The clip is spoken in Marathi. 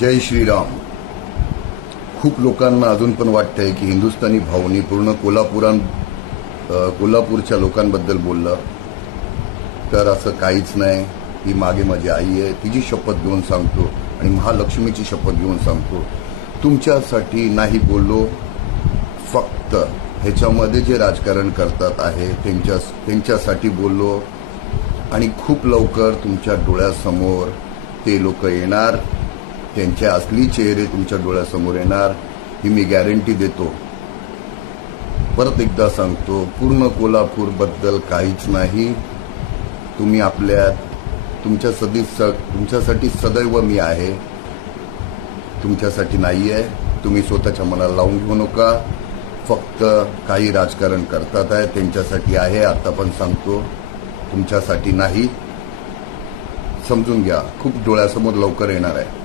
जय श्रीराम. खूप लोकांना अजून पण वाटतंय की हिंदुस्थानी भाऊनी पूर्ण कोल्हापूरच्या लोकांबद्दल बोललं, तर असं काहीच नाही. ही मागे माझी आई आहे, तिची शपथ घेऊन सांगतो आणि महालक्ष्मीची शपथ घेऊन सांगतो, तुमच्यासाठी नाही बोललो. फक्त ह्याच्यामध्ये जे राजकारण करतात आहे त्यांच्यासाठी बोललो आणि खूप लवकर तुमच्या डोळ्यासमोर ते लोक येणार, त्यांचे असली चेहरे तुमच्या डोळ्यासमोर येणार, ही मी गॅरंटी देतो. परत एकदा सांगतो, पूर्ण कोल्हापूरबद्दल काहीच नाही. तुम्ही तुमच्यासाठी सदैव मी आहे, तुमच्यासाठी नाही आहे. तुम्ही स्वतःच्या मनाला लावून घेऊ नका. फक्त काही राजकारण करतात आहे त्यांच्यासाठी आहे. आता पण सांगतो, तुमच्यासाठी नाही. समजून घ्या, खूप डोळ्यासमोर लवकर येणार आहे.